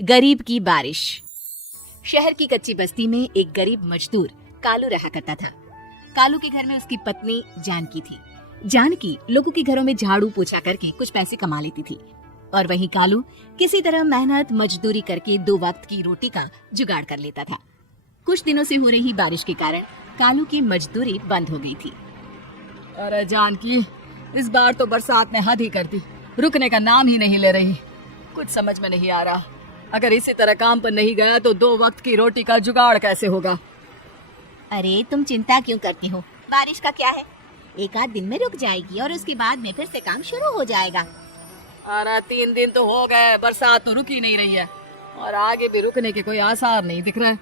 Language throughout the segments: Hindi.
गरीब की बारिश। शहर की कच्ची बस्ती में एक गरीब मजदूर कालू रहा करता था। कालू के घर में उसकी पत्नी जानकी थी। जानकी लोगों के घरों में झाड़ू पोछा करके कुछ पैसे कमा लेती थी और वहीं कालू किसी तरह मेहनत मजदूरी करके 2 वक्त की रोटी का जुगाड़ कर लेता था। कुछ दिनों से हो रही बारिश के कारण कालू की मजदूरी बंद हो गई थी। अरे जानकी, इस बार तो बरसात ने हद ही कर दी, रुकने का नाम ही नहीं ले रही। कुछ समझ में नहीं आ रहा, अगर इसी तरह काम पर नहीं गया तो 2 वक्त की रोटी का जुगाड़ कैसे होगा। अरे तुम चिंता क्यों करती हो, बारिश का क्या है, 1 आध दिन में रुक जाएगी और उसके बाद में फिर से काम शुरू हो जाएगा। अरे 3 दिन तो हो गए, बरसात तो रुक ही नहीं रही है और आगे भी रुकने के कोई आसार नहीं दिख रहे।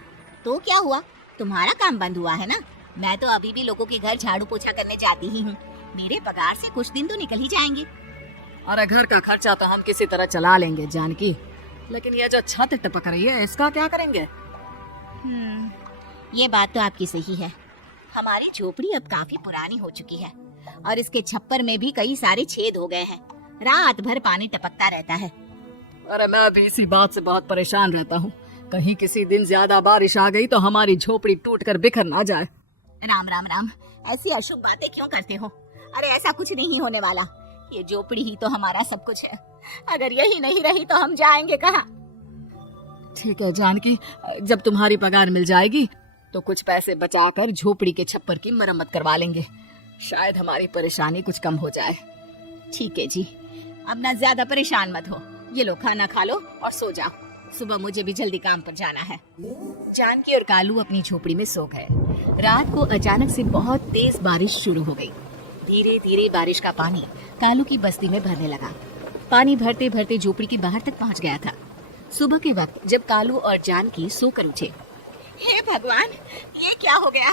तो क्या हुआ, तुम्हारा काम बंद हुआ है ना। मैं तो अभी भी लोगों के घर झाड़ू पोछा करने जाती ही हूँ। मेरे पगार से कुछ दिन तो निकल ही जाएंगे। अरे घर का खर्चा तो हम किसी तरह चला लेंगे जानकी, लेकिन ये जो छत टपक रही है इसका क्या करेंगे। ये बात तो आपकी सही है। हमारी झोपड़ी अब काफी पुरानी हो चुकी है और इसके छप्पर में भी कई सारे छेद हो गए हैं। रात भर पानी टपकता रहता है। अरे मैं भी इसी बात से बहुत परेशान रहता हूँ, कहीं किसी दिन ज्यादा बारिश आ गई तो हमारी झोपड़ी टूटकर बिखर ना जाए। राम राम राम, ऐसी अशुभ बातें क्यों करते हो। अरे ऐसा कुछ नहीं होने वाला, ये झोपड़ी ही तो हमारा सब कुछ है। अगर यही नहीं रही तो हम जाएंगे कहाँ। ठीक है जानकी, जब तुम्हारी पगार मिल जाएगी तो कुछ पैसे बचाकर झोपड़ी के छप्पर की मरम्मत करवा लेंगे, शायद हमारी परेशानी कुछ कम हो जाए। ठीक है जी, अब ना ज्यादा परेशान मत हो। ये लो खाना खा लो और सो जाओ, सुबह मुझे भी जल्दी काम पर जाना है। जानकी और कालू अपनी झोपड़ी में सो गए। रात को अचानक से बहुत तेज बारिश शुरू हो गई। धीरे धीरे बारिश का पानी कालू की बस्ती में भरने लगा। पानी भरते भरते झोपड़ी के बाहर तक पहुंच गया था। सुबह के वक्त जब कालू और जानकी सोकर उठे, हे भगवान, ये क्या हो गया।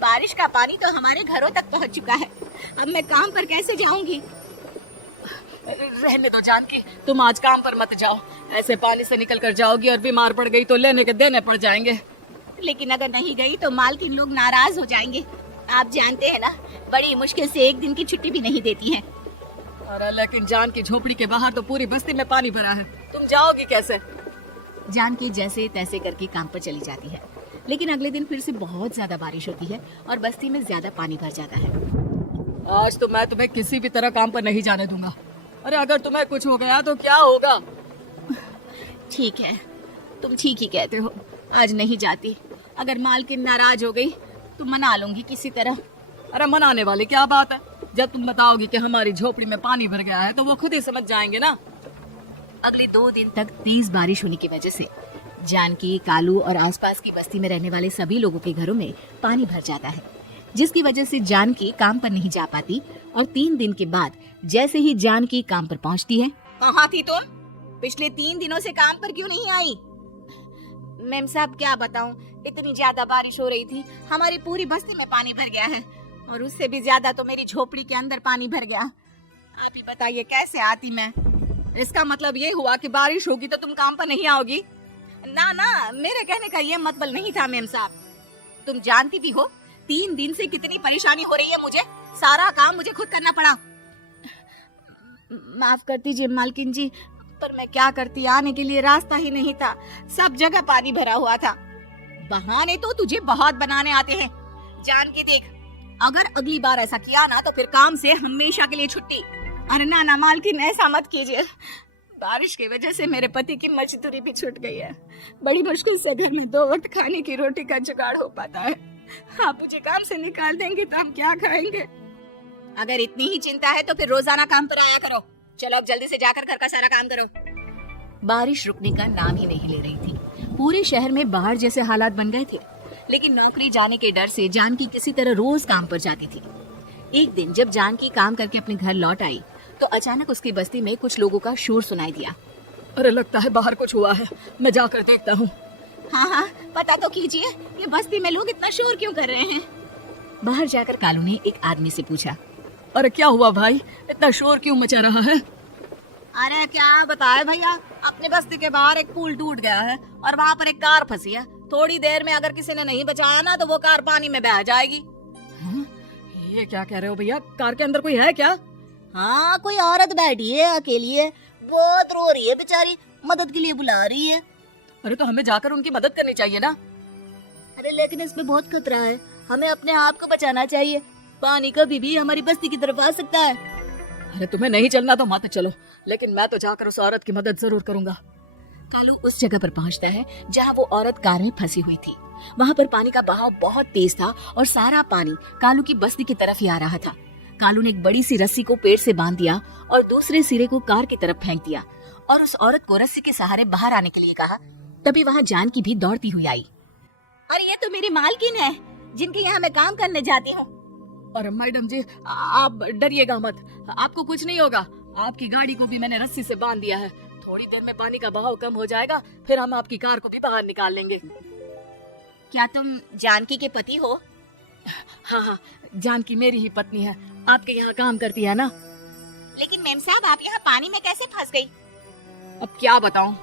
बारिश का पानी तो हमारे घरों तक पहुंच चुका है। अब मैं काम पर कैसे जाऊंगी। रहने दो जानकी, तुम आज काम पर मत जाओ। ऐसे पानी से निकल कर जाओगी और बीमार पड़ गई तो लेने के देने पड़ जाएंगे। लेकिन अगर नहीं गई तो मालकिन लोग नाराज हो जाएंगे। आप जानते हैं ना, बड़ी मुश्किल से 1 दिन की छुट्टी भी नहीं देती हैं। अरे लेकिन जान की झोपड़ी के बाहर तो पूरी बस्ती में पानी भरा है, तुम जाओगी कैसे। जानकी जैसे तैसे करके काम पर चली जाती है, लेकिन अगले दिन फिर से बहुत ज्यादा बारिश होती है और बस्ती में ज्यादा पानी भर जाता है। आज तो मैं तुम्हें किसी भी तरह काम पर नहीं जाने दूंगा। अरे अगर तुम्हें कुछ हो गया तो क्या होगा। ठीक है, तुम ठीक ही कहते हो, आज नहीं जाती। अगर मालकिन नाराज हो गई तो मना लूंगी किसी तरह। अरे मनाने वाली क्या बात है, जब तुम बताओगी कि हमारी झोपड़ी में पानी भर गया है तो वो खुद ही समझ जाएंगे ना। अगले 2 दिन तक तेज बारिश होने की वजह से जानकी, कालू और आसपास की बस्ती में रहने वाले सभी लोगों के घरों में पानी भर जाता है, जिसकी वजह से जानकी काम पर नहीं जा पाती। और 3 दिन के बाद जैसे ही जानकी काम पर पहुंचती है, कहाँ थी तुम? पिछले 3 दिनों से काम पर क्यों नहीं आई? मैम साहब क्या बताऊं, इतनी ज्यादा बारिश हो रही थी, हमारी पूरी बस्ती में पानी भर गया है और उससे भी ज्यादा तो मेरी झोपड़ी के अंदर पानी भर गया। आप ही बताइए कैसे आती मैं। इसका मतलब ये हुआ कि बारिश होगी तो तुम काम पर नहीं आओगी। ना ना, मेरे कहने का ये मतलब नहीं था मैम साहब। तुम जानती भी हो 3 दिन से कितनी परेशानी हो रही है मुझे, सारा काम मुझे खुद करना पड़ा। माफ कर दीजिए मालकिन जी, पर मैं क्या करती, आने के लिए रास्ता ही नहीं था, सब जगह पानी भरा हुआ था। बहाने तो तुझे बहुत बनाने आते हैं, जान के देख। अगर अगली बार ऐसा किया ना तो फिर काम से हमेशा के लिए छुट्टी। अरे ना ना मालकिन, ऐसा मत कीजिए। बारिश की वजह से मेरे पति की मजदूरी भी छूट गई है। बड़ी मुश्किल से घर में 2 वक्त खाने की रोटी का जुगाड़ हो पाता है। आप मुझे काम से निकाल देंगे तो हम क्या खाएंगे। अगर इतनी ही चिंता है तो फिर रोजाना काम पर आया करो। चलो अब जल्दी से जाकर घर का सारा काम करो। बारिश रुकने का नाम ही नहीं ले रही थी। पूरे शहर में बाहर जैसे हालात बन गए थे, लेकिन नौकरी जाने के डर से जानकी किसी तरह रोज काम पर जाती थी। एक दिन जब जानकी काम करके अपने घर लौट आई तो अचानक उसकी बस्ती में कुछ लोगों का शोर सुनाई दिया। अरे लगता है बाहर कुछ हुआ है, मैं जाकर देखता हूँ। हाँ, पता तो कीजिए, ये बस्ती में लोग इतना शोर क्यों कर रहे हैं। बाहर जाकर कालू ने एक आदमी से पूछा, अरे क्या हुआ भाई, इतना शोर क्यों मचा रहा है। अरे क्या बताए भैया, अपने बस्ती के बाहर एक पुल टूट गया है और वहाँ पर एक कार फंसी है। थोड़ी देर में अगर किसी ने नहीं बचाया ना तो वो कार पानी में बह जाएगी। ये क्या कह रहे हो भैया, कार के अंदर कोई है क्या। हाँ, कोई औरत बैठी है, अकेली है, बहुत रो रही है बेचारी, मदद के लिए बुला रही है। अरे तो हमें जाकर उनकी मदद करनी चाहिए ना। अरे लेकिन इसमें बहुत खतरा है, हमें अपने आप को बचाना चाहिए। पानी कभी भी हमारी बस्ती की तरफ आ सकता है। अरे तुम्हें नहीं चलना तो मत चलो, लेकिन मैं तो जाकर उस औरत की मदद जरूर करूंगा। कालू उस जगह पर पहुंचता है जहां वो औरत कार में फंसी हुई थी। वहां पर पानी का बहाव बहुत तेज था और सारा पानी कालू की बस्ती की तरफ ही आ रहा था। कालू ने एक बड़ी सी रस्सी को पेड़ से बांध दिया और दूसरे सिरे को कार की तरफ फेंक दिया और उस औरत को रस्सी के सहारे बाहर आने के लिए कहा। तभी वहां जानकी भी दौड़ती हुई आई। और ये तो मेरी मालकिन है जिनके यहाँ मैं काम करने जाती हूँ। और मैडम जी आप डरिएगा मत, आपको कुछ नहीं होगा। आपकी गाड़ी को भी मैंने रस्सी से बांध दिया है। थोड़ी देर में पानी का बहाव कम हो जाएगा, फिर हम आपकी कार को भी बाहर निकाल लेंगे। क्या तुम जानकी के पति हो? हाँ हाँ, जानकी मेरी ही पत्नी है, आपके यहाँ काम करती है ना। लेकिन मेम साहब आप यहाँ पानी में कैसे फंस गई? अब क्या बताऊं,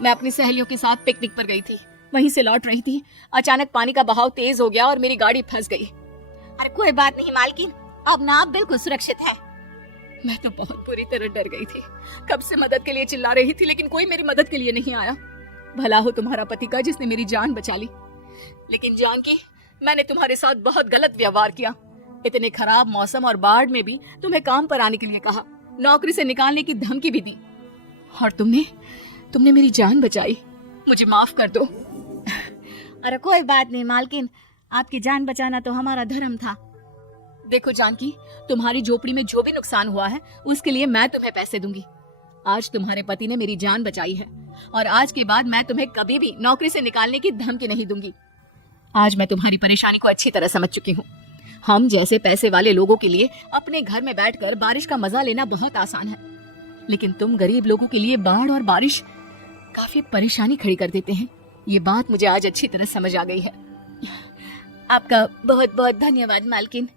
मैं अपनी सहेलियों के साथ पिकनिक पर गई थी, वहीं से लौट रही थी। अचानक पानी का बहाव तेज हो गया और मेरी गाड़ी फंस गई। अरे कोई बात नहीं मालकिन, अब ना आप बिल्कुल सुरक्षित है। मैं तो बहुत बुरी तरह डर गई थी, कब से मदद के लिए चिल्ला रही थी, लेकिन कोई मेरी मदद के लिए नहीं आया। भला हो तुम्हारा पति का जिसने मेरी जान बचा ली। लेकिन जानकी, मैंने तुम्हारे साथ बहुत गलत व्यवहार किया। इतने खराब मौसम और बाढ़ में भी तुम्हें काम पर आने के लिए कहा, नौकरी से निकालने की धमकी भी दी, और तुमने मेरी जान बचाई। मुझे माफ कर दो। अरे कोई बात नहीं मालकिन, आपकी जान बचाना तो हमारा धर्म था। देखो जानकी, तुम्हारी झोपड़ी में जो भी नुकसान हुआ है उसके लिए मैं तुम्हें पैसे दूंगी। आज तुम्हारे पति ने मेरी जान बचाई है और आज के बाद मैं तुम्हें कभी भी नौकरी से निकालने की धमकी नहीं दूंगी। आज मैं तुम्हारी परेशानी को अच्छी तरह समझ चुकी हूँ। हम जैसे पैसे वाले लोगों के लिए अपने घर में बैठकर बारिश का मजा लेना बहुत आसान है, लेकिन तुम गरीब लोगों के लिए बाढ़ और बारिश काफी परेशानी खड़ी कर देते हैं। ये बात मुझे आज अच्छी तरह समझ आ गई है। आपका बहुत बहुत धन्यवाद मालकिन।